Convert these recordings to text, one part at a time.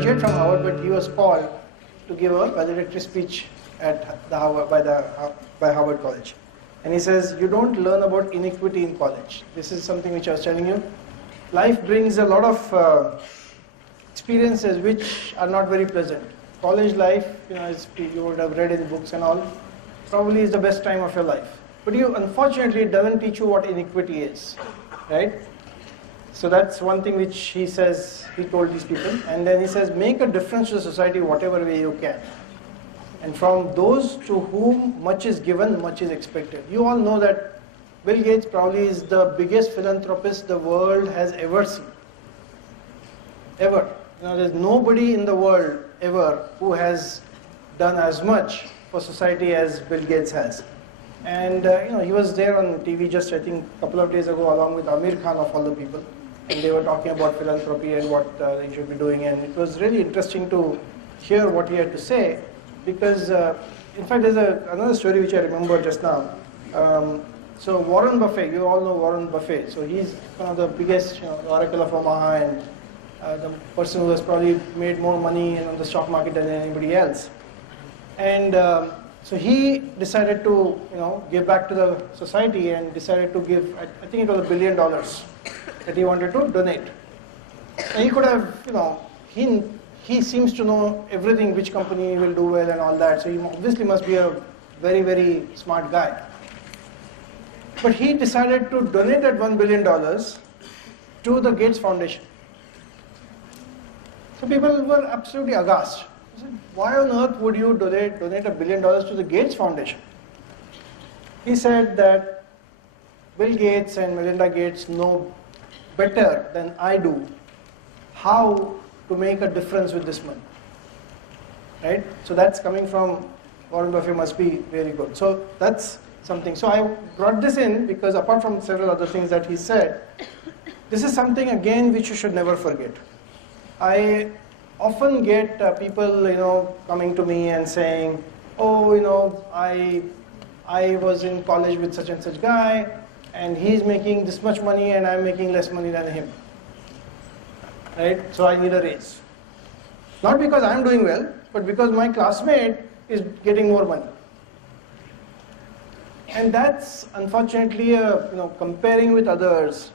graduate from Harvard, but he was called to give a valedictory speech at by Harvard College. And he says, you don't learn about inequity in college. This is something which I was telling you. Life brings a lot of experiences which are not very pleasant. College life, as you would have read in books and all, probably is the best time of your life. But unfortunately, it doesn't teach you what inequity is, right? So that's one thing which he says, he told these people. And then he says, make a difference to the society whatever way you can. And from those to whom much is given, much is expected. You all know that Bill Gates probably is the biggest philanthropist the world has ever seen. Ever. There's nobody in the world ever who has done as much for society as Bill Gates has. And he was there on TV just, I think, a couple of days ago along with Amir Khan of all the people. And they were talking about philanthropy and what they should be doing. And it was really interesting to hear what he had to say. Because, in fact, there's another story which I remember just now. So Warren Buffett, you all know Warren Buffett. So he's one of the biggest, Oracle of Omaha, and the person who has probably made more money on the stock market than anybody else. And so he decided to, give back to the society and decided to give, I think it was $1 billion that he wanted to donate. And he could have, he seems to know everything, which company will do well and all that. So he obviously must be a very, very smart guy. But he decided to donate that $1 billion to the Gates Foundation. So people were absolutely aghast. They said, why on earth would you donate $1 billion to the Gates Foundation? He said that Bill Gates and Melinda Gates know better than I do how to make a difference with this money. Right? So that's coming from Warren Buffett, must be very good. So that's something. So I brought this in because apart from several other things that he said, this is something again which you should never forget. I often get people, coming to me and saying, oh, I was in college with such and such guy, and he's making this much money and I'm making less money than him. Right? So I need a raise. Not because I'm doing well, but because my classmate is getting more money. And that's unfortunately, comparing with others.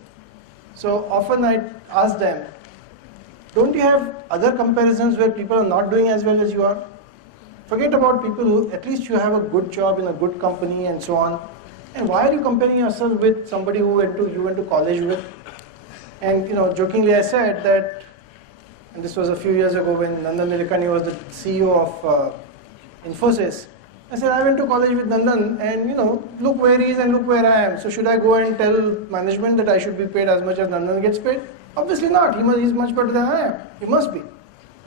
So often I ask them, don't you have other comparisons where people are not doing as well as you are? Forget about people who, at least you have a good job in a good company and so on. And why are you comparing yourself with somebody who you went to college with? And jokingly I said that, and this was a few years ago when Nandan Nilekani was the CEO of Infosys. I said, I went to college with Nandan and look where he is and look where I am. So should I go and tell management that I should be paid as much as Nandan gets paid? Obviously not. He's much better than I am. He must be,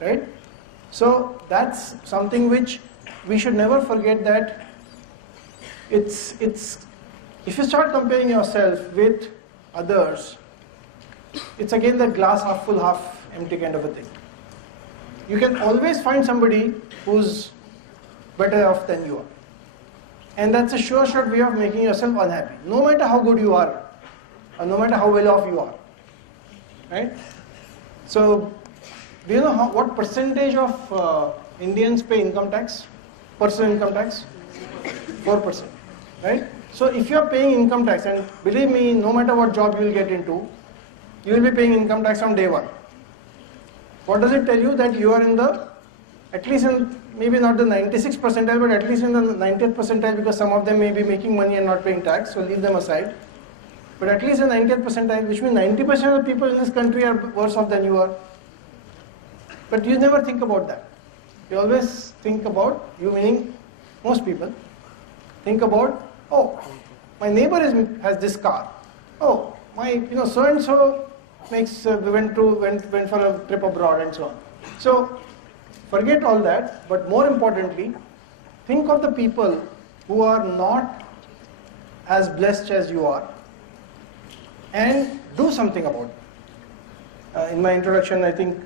right? So that's something which we should never forget, that it's if you start comparing yourself with others, it's again the glass half full, half empty kind of a thing. You can always find somebody who's better off than you are. And that's a sure shot way of making yourself unhappy, no matter how good you are, or no matter how well off you are. Right? So, do you know what percentage of Indians pay income tax? Personal income tax? 4%. Right? So, if you are paying income tax, and believe me, no matter what job you will get into, you will be paying income tax from day one. What does it tell you? That you are in the, at least in, maybe not the 96th percentile, but at least in the 90th percentile, because some of them may be making money and not paying tax, so leave them aside. But at least in 90th percentile, which means 90% of the people in this country are worse off than you are. But you never think about that. You always think about, you meaning most people, think about, oh, my neighbor has this car. Oh, my, so-and-so makes, went for a trip abroad and so on. So, forget all that, but more importantly, think of the people who are not as blessed as you are, and do something about it. In my introduction, I think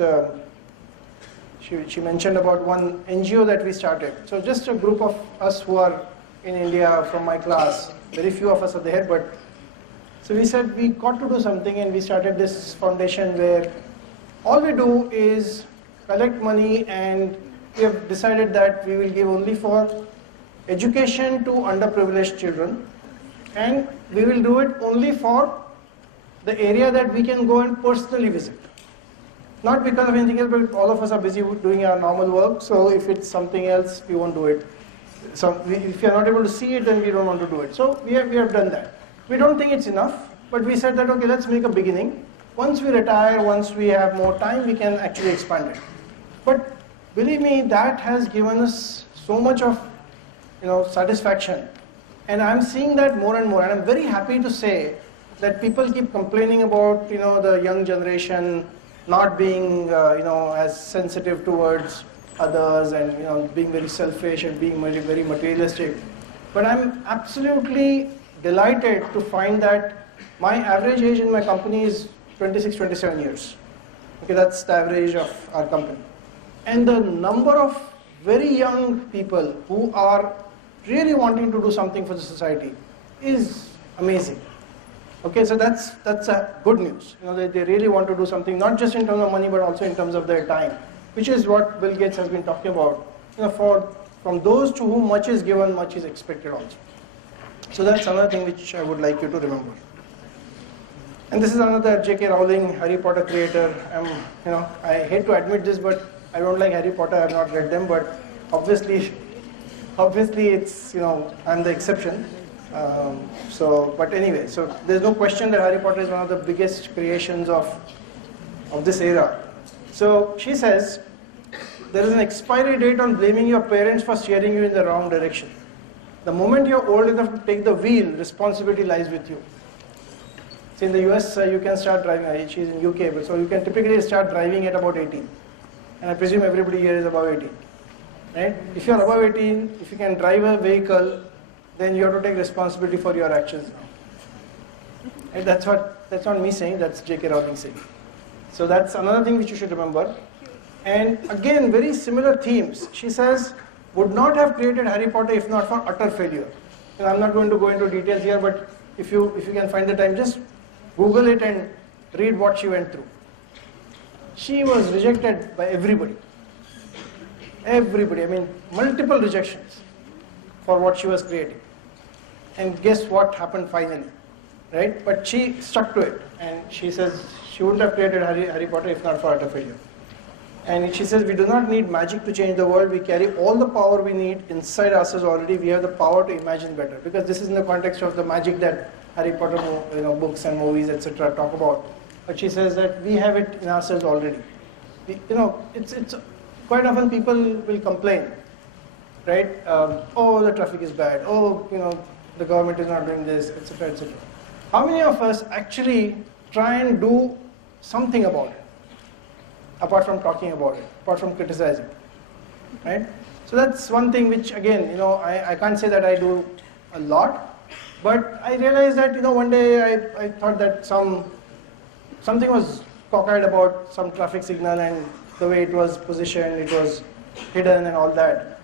she mentioned about one NGO that we started. So just a group of us who are in India from my class, very few of us are there, but so we said we got to do something, and we started this foundation where all we do is collect money, and we have decided that we will give only for education to underprivileged children, and we will do it only for the area that we can go and personally visit. Not because of anything else, but all of us are busy doing our normal work, so if it's something else, we won't do it. So if you are not able to see it, then we don't want to do it. So we have done that. We don't think it's enough, but we said that, okay, let's make a beginning. Once we retire, once we have more time, we can actually expand it. But believe me, that has given us so much of satisfaction. And I'm seeing that more and more. And I'm very happy to say that people keep complaining about the young generation not being as sensitive towards others, and being very selfish and being very materialistic. But I'm absolutely delighted to find that my average age in my company is 26, 27 years. Okay, that's the average of our company. And the number of very young people who are really wanting to do something for the society is amazing. Okay, so that's a good news. They really want to do something, not just in terms of money, but also in terms of their time, which is what Bill Gates has been talking about. From those to whom much is given, much is expected also. So that's another thing which I would like you to remember. And this is another J.K. Rowling, Harry Potter creator. I hate to admit this, but I don't like Harry Potter. I have not read them, but obviously it's I'm the exception. But anyway, so there's no question that Harry Potter is one of the biggest creations of this era. So she says, there is an expiry date on blaming your parents for steering you in the wrong direction. The moment you're old enough to take the wheel, responsibility lies with you. See, in the US, you can start driving. She's in UK, but so you can typically start driving at about 18. And I presume everybody here is above 18. Right? If you're above 18, if you can drive a vehicle, then you have to take responsibility for your actions now. And that's not me saying, that's J.K. Rowling saying. So that's another thing which you should remember. And again, very similar themes. She says, would not have created Harry Potter if not for utter failure. And I'm not going to go into details here, but if you can find the time, just Google it and read what she went through. She was rejected by everybody. Everybody, multiple rejections for what she was creating. And guess what happened finally, right? But she stuck to it, and she says she wouldn't have created Harry Potter if not for utter failure. And she says we do not need magic to change the world. We carry all the power we need inside ourselves already. We have the power to imagine better, because this is in the context of the magic that Harry Potter books and movies, etc. talk about. But she says that we have it in ourselves already. It's quite often people will complain, right? Oh, the traffic is bad. Oh, the government is not doing this, etc., etc. How many of us actually try and do something about it, apart from talking about it, apart from criticizing, right? So that's one thing which, again, I can't say that I do a lot, but I realized that, one day I thought that something was cockeyed about some traffic signal and the way it was positioned, it was hidden and all that.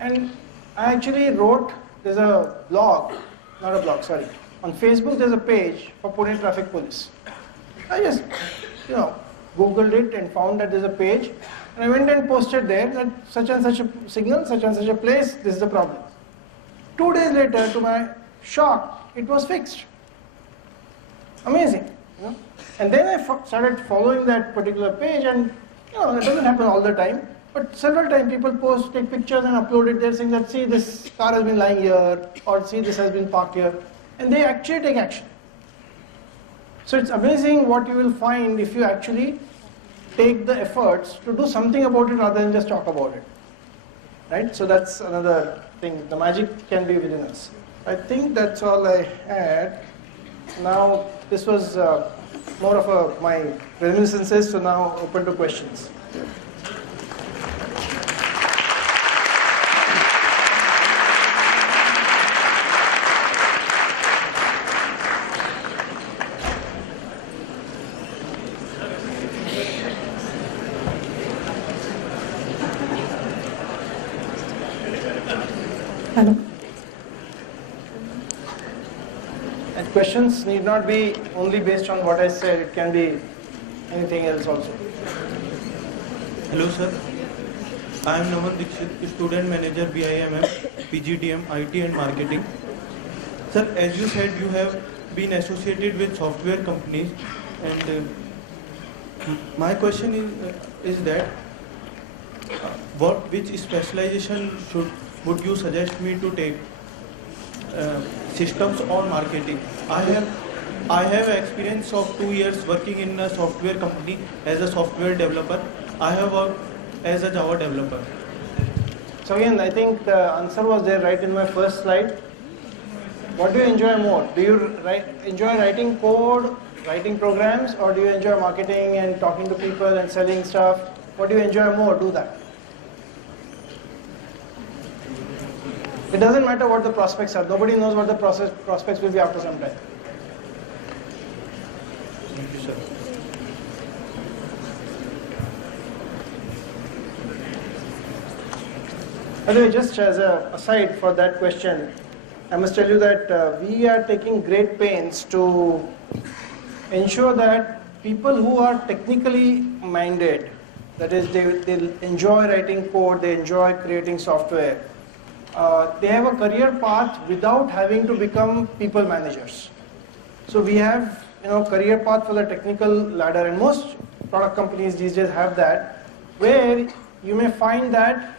And I actually wrote, there's a blog, not a blog, sorry. On Facebook there's a page for Pune Traffic Police. I just, Googled it and found that there's a page. And I went and posted there that such and such a signal, such and such a place, this is the problem. 2 days later, to my shock, it was fixed. Amazing. And then I started following that particular page, and it doesn't happen all the time, but several times people take pictures and upload it there saying that, see, this car has been lying here, or see, this has been parked here, and they actually take action. So it's amazing what you will find if you actually take the efforts to do something about it rather than just talk about it. Right? So that's another thing. The magic can be within us. I think that's all I had. Now, this was more of my reminiscences, so now open to questions. Hello. And questions need not be only based on what I said, it can be anything else also. Hello sir, I am Naman Dixit, Student Manager BIMM, PGDM, IT and Marketing. Sir, as you said, you have been associated with software companies, and my question is that which specialization would you suggest me to take? Systems or marketing? I have experience of 2 years working in a software company as a software developer. I have worked as a Java developer. So again, I think the answer was there right in my first slide. What do you enjoy more? Do you enjoy writing code, writing programs, or do you enjoy marketing and talking to people and selling stuff? What do you enjoy more? Do that. It doesn't matter what the prospects are. Nobody knows what the prospects will be after some time. Thank you, sir. Anyway, just as an aside for that question, I must tell you that we are taking great pains to ensure that people who are technically minded, that is, they enjoy writing code, they enjoy creating software, they have a career path without having to become people managers. So we have, career path for the technical ladder, and most product companies these days have that, where you may find that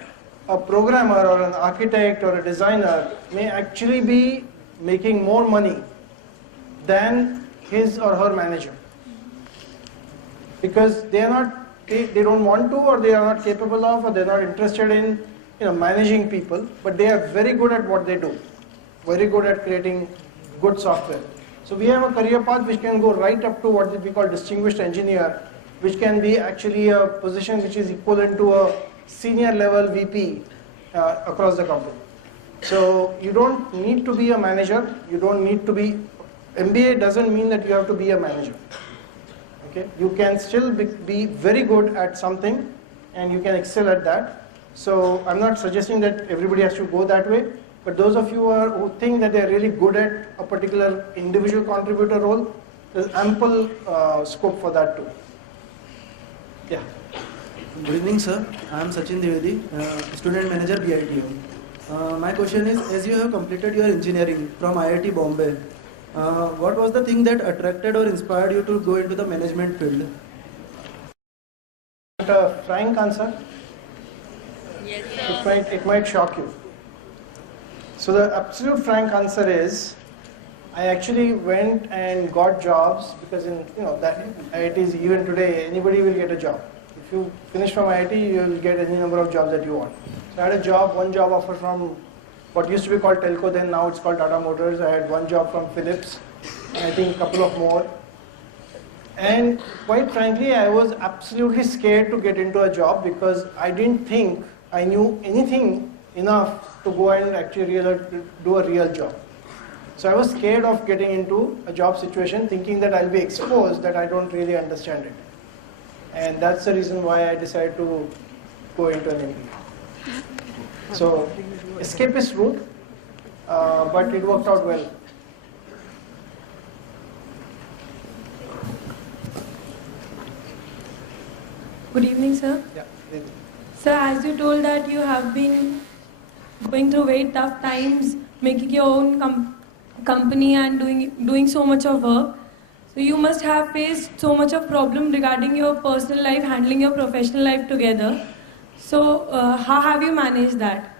a programmer or an architect or a designer may actually be making more money than his or her manager, because they don't want to, or they are not capable of, or they're not interested in managing people, but they are very good at what they do, very good at creating good software. So we have a career path which can go right up to what we call distinguished engineer, which can be actually a position which is equivalent to a senior level VP across the company. So you don't need to be a manager, you don't need to be, MBA doesn't mean that you have to be a manager. Okay, you can still be very good at something and you can excel at that. So I'm not suggesting that everybody has to go that way, but those of you who think that they're really good at a particular individual contributor role, there's ample scope for that too. Yeah. Good evening, sir. I am Sachin Dwivedi, Student Manager BITM. My question is, as you have completed your engineering from IIT Bombay, what was the thing that attracted or inspired you to go into the management field? A frank answer? Yes, sir. It might shock you. So the absolute frank answer is, I actually went and got jobs because that IITs, even today, anybody will get a job. If you finish from IIT, you will get any number of jobs that you want. So I had one job offer from what used to be called Telco, then now it's called Tata Motors. I had one job from Philips, and I think a couple of more. And quite frankly, I was absolutely scared to get into a job because I didn't think I knew anything enough to go and actually do a real job. So I was scared of getting into a job situation, thinking that I'll be exposed, that I don't really understand it. And that's the reason why I decided to go into an MBA. So, escapist route, but it worked out well. Good evening, sir. Yeah. Sir, as you told that you have been going through very tough times, making your own company and doing so much of work. So you must have faced so much of problem regarding your personal life, handling your professional life together. So how have you managed that?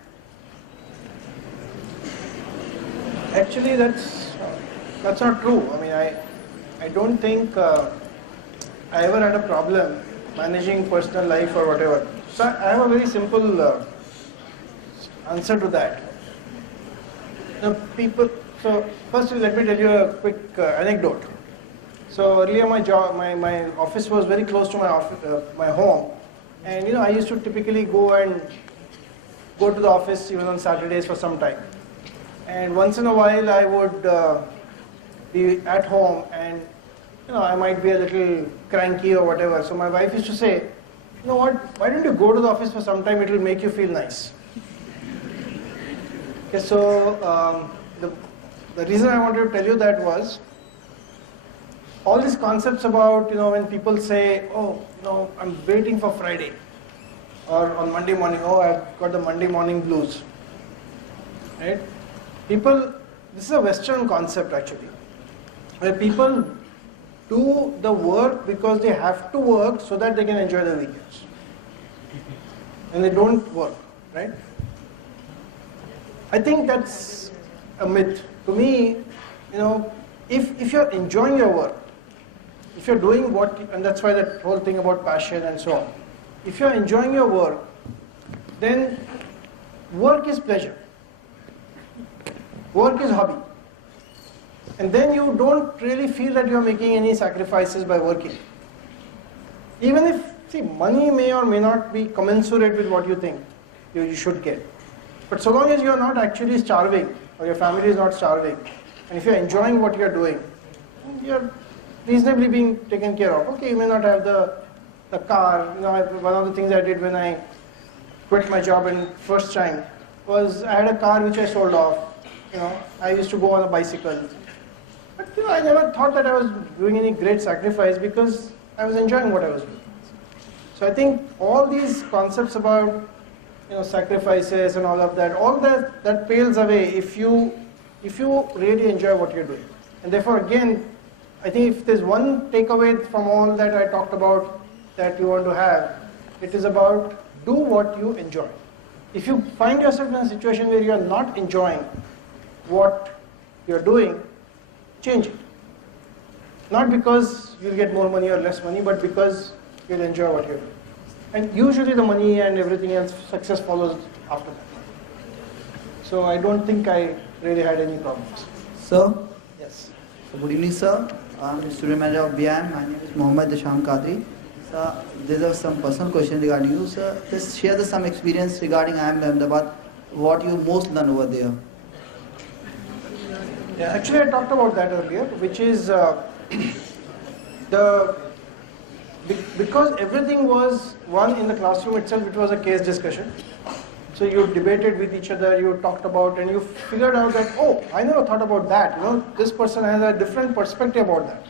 Actually, that's not true. I mean, I don't think I ever had a problem managing personal life or whatever. So I have a very simple answer to that. So first let me tell you a quick anecdote. So earlier my office was very close to my home, and I used to typically go to the office even on Saturdays for some time. And once in a while I would be at home, and I might be a little cranky or whatever. So my wife used to say, you know what, why don't you go to the office for some time, it will make you feel nice. Okay, so the reason I wanted to tell you that was, all these concepts about, when people say, oh, I'm waiting for Friday. or on Monday morning, oh, I've got the Monday morning blues. Right? People, this is a Western concept actually, where people do the work because they have to work so that they can enjoy the weekends. And they don't work, right? I think that's a myth. To me, if you're enjoying your work, if you're doing what, and that's why that whole thing about passion and so on, if you're enjoying your work, then work is pleasure. Work is hobby. And then you don't really feel that you're making any sacrifices by working. Even if, see, money may or may not be commensurate with what you think you should get. But so long as you're not actually starving, or your family is not starving, and if you're enjoying what you're doing, you're reasonably being taken care of. Okay, you may not have the car. One of the things I did when I quit my job in first time was I had a car which I sold off. I used to go on a bicycle. But I never thought that I was doing any great sacrifice because I was enjoying what I was doing. So I think all these concepts about sacrifices and all of that, all that pales away if you really enjoy what you're doing. And therefore, again, I think if there's one takeaway from all that I talked about that you want to have, it is about do what you enjoy. If you find yourself in a situation where you are not enjoying what you're doing, change it. Not because you'll get more money or less money, but because you'll enjoy what you're doing. And usually the money and everything else, success follows after that. So I don't think I really had any problems. Sir, Yes. good evening, sir. I'm the student manager of BIM. My name is Mohammad Dasham Qadri. Sir, there are some personal questions regarding you. Sir, just share some experience regarding IIM Ahmedabad, what you most learn over there. Yeah, actually I talked about that earlier, which is because everything was one in the classroom itself, it was a case discussion. So you debated with each other, you talked about, and you figured out that, oh, I never thought about that. This person has a different perspective about that.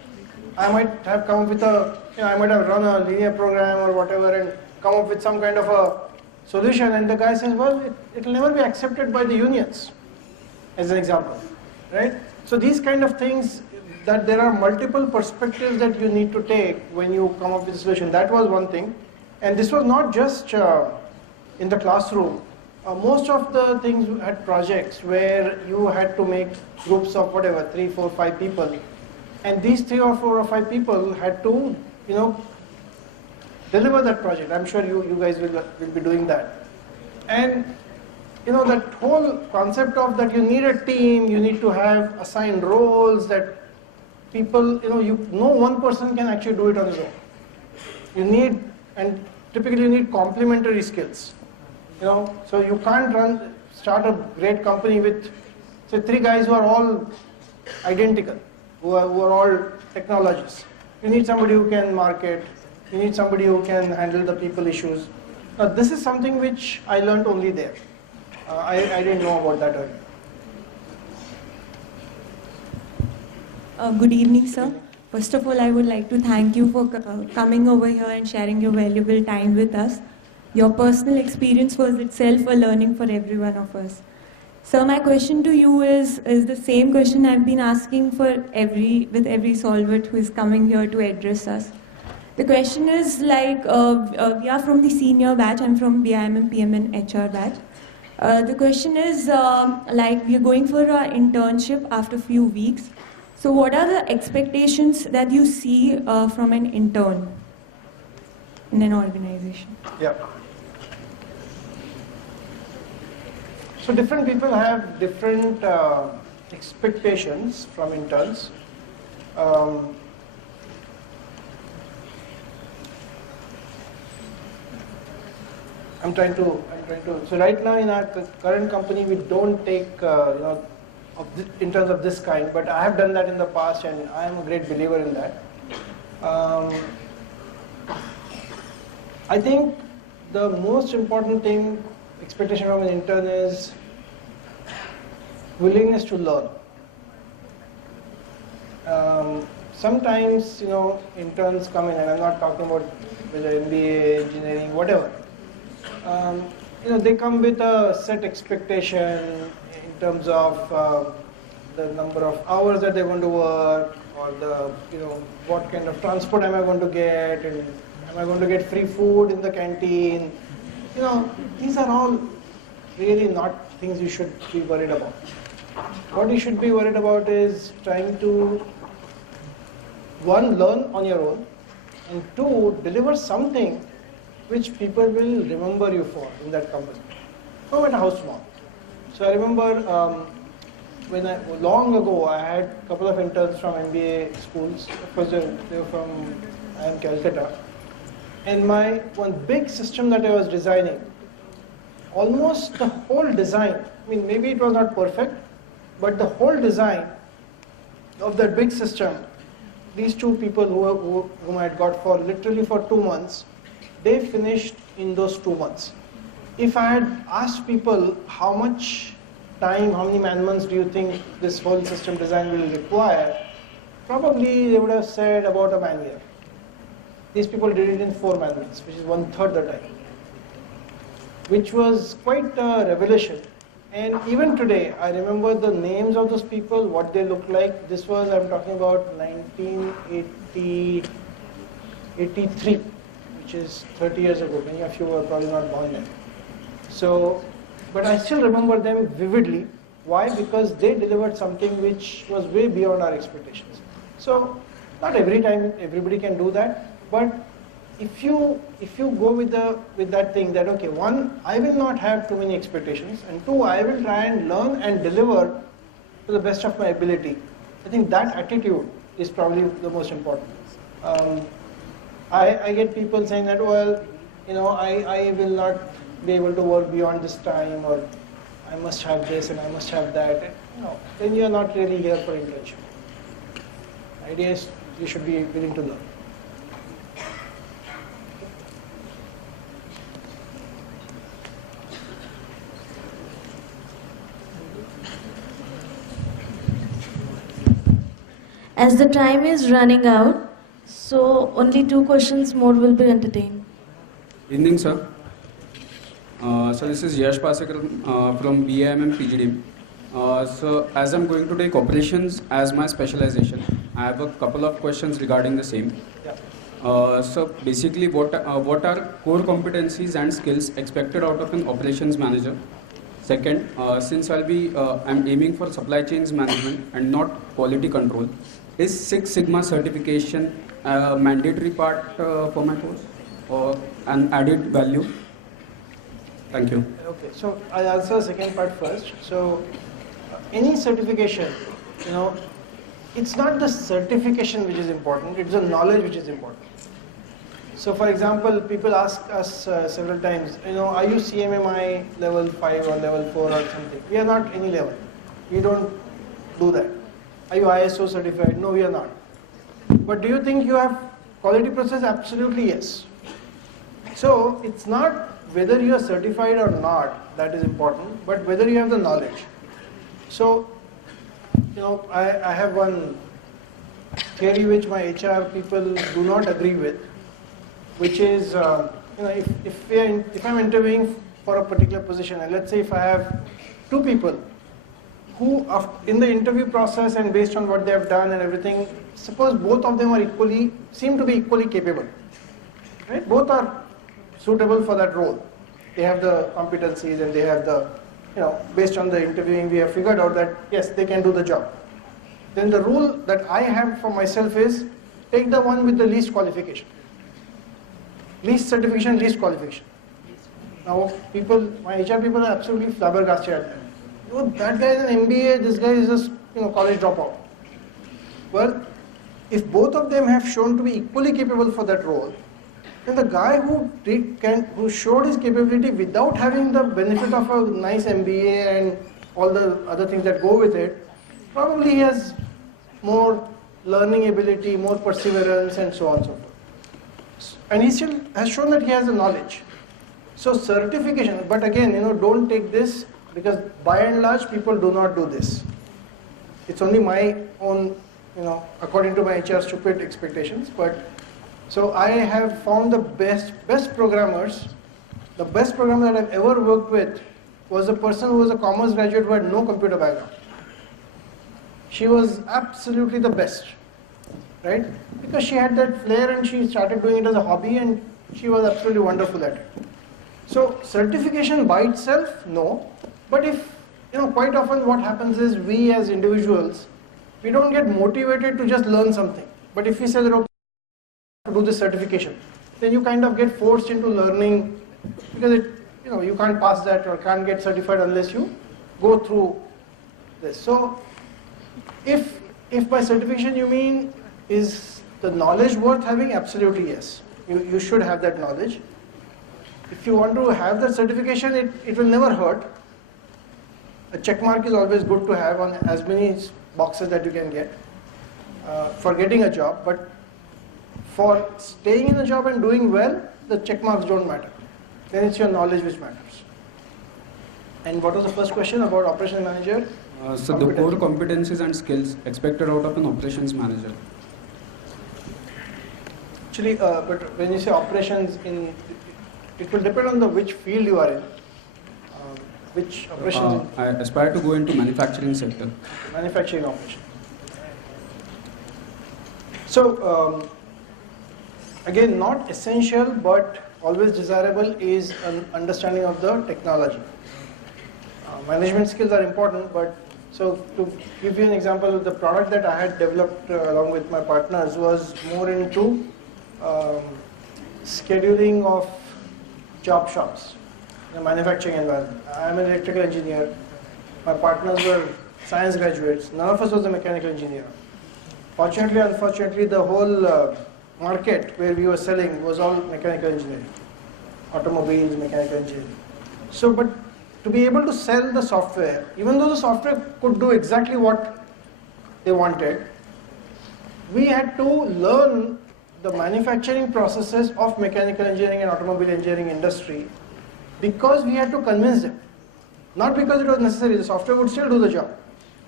I might have come up with I might have run a linear program or whatever and come up with some kind of a solution, and the guy says, well, it will never be accepted by the unions, as an example, right? So these kind of things, that there are multiple perspectives that you need to take when you come up with a solution. That was one thing. And this was not just in the classroom. Most of the things had projects where you had to make groups of whatever, 3, 4, 5 people. And these 3 or 4 or 5 people had to, deliver that project. I'm sure you guys will be doing that. And that whole concept of that you need a team, you need to have assigned roles, that people, no one person can actually do it on his own. You need, and typically you need complementary skills. So you can't start a great company with, say, 3 guys who are all identical, who are all technologists. You need somebody who can market, you need somebody who can handle the people issues. Now this is something which I learned only there. I didn't know about that earlier. Good evening, sir. First of all, I would like to thank you for coming over here and sharing your valuable time with us. Your personal experience was itself a learning for every one of us. So my question to you is the same question I've been asking with every solvent who is coming here to address us. The question is we are from the senior batch. I'm from BIM, PM and HR batch. The question is we are going for our internship after a few weeks. So what are the expectations that you see from an intern in an organization? Yeah. So different people have different expectations from interns. I'm trying to. So right now in our current company, we don't take interns of this kind, but I have done that in the past, and I am a great believer in that. I think the most important thing, expectation from an intern, is willingness to learn. Sometimes, interns come in, and I'm not talking about whether MBA, engineering, whatever. they come with a set expectation in terms of the number of hours that they're going to work, or what kind of transport am I going to get, and am I going to get free food in the canteen. These are all really not things you should be worried about. What you should be worried about is trying to, one, learn on your own, and two, deliver something which people will remember you for in that company, no matter how small. So I remember long ago I had a couple of interns from MBA schools. Of course, they were from IIM Calcutta. And my one big system that I was designing, almost the whole design, maybe it was not perfect, but the whole design of that big system, these two people whom I had got for literally for 2 months, they finished in those 2 months. If I had asked people how much time, how many man-months do you think this whole system design will require, probably they would have said about a man-year. These people did it in 4 man-months, which is 1/3 the time, which was quite a revelation. And even today, I remember the names of those people, what they look like. This was, I'm talking about 1983, which is 30 years ago. Many of you were probably not born then. So, but I still remember them vividly. Why? Because they delivered something which was way beyond our expectations. So, not every time everybody can do that, but if you go with that thing that, okay, one, I will not have too many expectations, and two, I will try and learn and deliver to the best of my ability. I think that attitude is probably the most important. I get people saying that, well, I will not be able to work beyond this time, or I must have this and I must have that. Then you are not really here for internship. The idea is you should be willing to learn. As the time is running out, so only 2 questions more will be entertained. Evening, sir. So this is Yash Pasekar from BIMM PGDM. So as I'm going to take operations as my specialization, I have a couple of questions regarding the same. So basically, what are core competencies and skills expected out of an operations manager? Second, since I'm aiming for supply chains management and not quality control, is Six Sigma certification a mandatory part for my course, or an added value? Thank you. Okay, so I'll answer the second part first. So any certification, it's not the certification which is important, it's the knowledge which is important. So for example, people ask us several times, are you CMMI level 5 or level 4 or something? We are not any level. We don't do that. Are you ISO certified? No, we are not. But do you think you have quality process? Absolutely yes. So it's not whether you are certified or not that is important, but whether you have the knowledge. So, I have one theory which my HR people do not agree with, which is, if I'm interviewing for a particular position, and let's say if I have 2 people who, in the interview process and based on what they have done and everything, suppose both of them seem to be equally capable, right? Both are suitable for that role. They have the competencies and they have the, based on the interviewing, we have figured out that yes, they can do the job. Then the rule that I have for myself is take the one with the least qualification. Least certification, least qualification. Now my HR people are absolutely flabbergasted at that. That guy is an MBA, this guy is just college dropout. Well, if both of them have shown to be equally capable for that role, then the guy who showed his capability without having the benefit of a nice MBA and all the other things that go with it, probably he has more learning ability, more perseverance, and so on and so forth. And he still has shown that he has the knowledge. So certification, but again, don't take this, because by and large people do not do this. It's only my own, according to my HR stupid expectations, but so I have found the best programmers the best programmer that I've ever worked with was a person who was a commerce graduate who had no computer background. She was absolutely the best, right? Because she had that flair and she started doing it as a hobby and she was absolutely wonderful at it. So certification by itself, no. But if, quite often what happens is we as individuals, we don't get motivated to just learn something. But if we say that, okay, to do this certification, then you kind of get forced into learning because you can't pass that or can't get certified unless you go through this. So if by certification you mean is the knowledge worth having, absolutely yes. You should have that knowledge. If you want to have that certification, it will never hurt. A check mark is always good to have on as many boxes that you can get for getting a job, but for staying in a job and doing well, the check marks don't matter. Then it's your knowledge which matters. And what was the first question about operations manager? So the core competencies and skills expected out of an operations manager. Actually, but when you say operations, it will depend on which field you are in. Which operations? I aspire to go into manufacturing sector. Manufacturing operation. So again, not essential but always desirable is an understanding of the technology. Management skills are important, but so to give you an example, the product that I had developed along with my partners was more into scheduling of job shops in a manufacturing environment. I am an electrical engineer. My partners were science graduates. None of us was a mechanical engineer. Fortunately, unfortunately, the whole market where we were selling was all mechanical engineering, automobiles, mechanical engineering. So, but to be able to sell the software, even though the software could do exactly what they wanted, we had to learn the manufacturing processes of mechanical engineering and automobile engineering industry because we had to convince them. Not because it was necessary, the software would still do the job.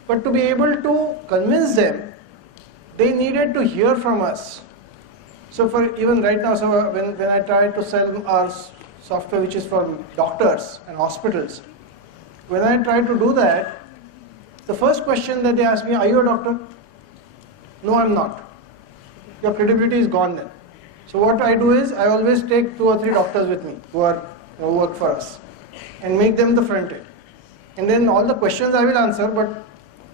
But to be able to convince them, they needed to hear from us. So for even right now, so when I try to sell our software which is for doctors and hospitals, when I try to do that, the first question that they ask me, are you a doctor? No, I'm not. Your credibility is gone then. So what I do is, I always take 2 or 3 doctors with me who work for us and make them the front end. And then all the questions I will answer, but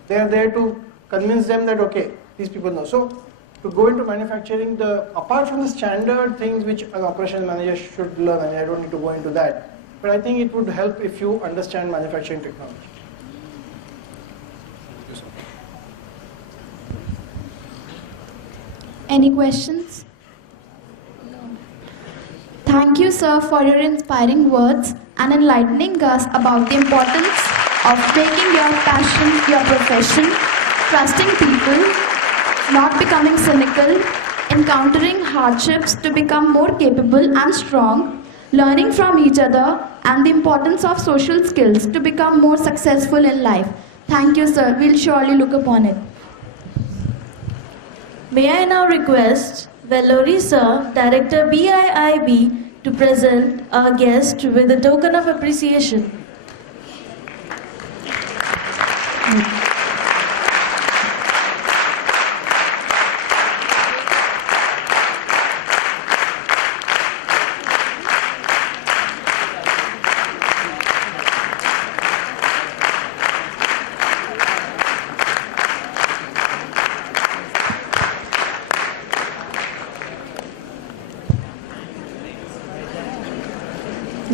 they are there to convince them that, okay, these people know. So to go into manufacturing, apart from the standard things which an operations manager should learn, and I don't need to go into that, but I think it would help if you understand manufacturing technology. Any questions? Thank you, sir, for your inspiring words and enlightening us about the importance of making your passion your profession, trusting people, not becoming cynical, encountering hardships to become more capable and strong, learning from each other, and the importance of social skills to become more successful in life. Thank you, sir. We'll surely look upon it. May I now request Vellore Sir, Director BIIB, to present our guest with a token of appreciation.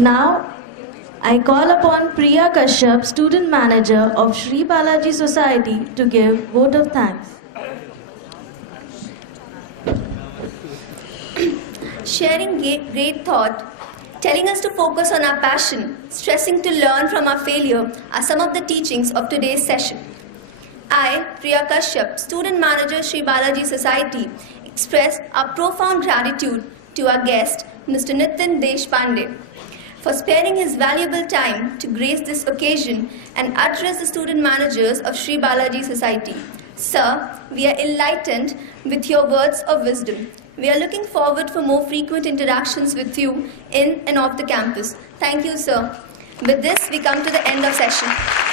Now, I call upon Priya Kashyap, Student Manager of Sri Balaji Society, to give vote of thanks. Sharing great thought, telling us to focus on our passion, stressing to learn from our failure are some of the teachings of today's session. I, Priya Kashyap, Student Manager, Sri Balaji Society, express our profound gratitude to our guest, Mr. Nitin Deshpande, for sparing his valuable time to grace this occasion and address the student managers of Sri Balaji Society. Sir, we are enlightened with your words of wisdom. We are looking forward for more frequent interactions with you in and off the campus. Thank you, sir. With this, we come to the end of session.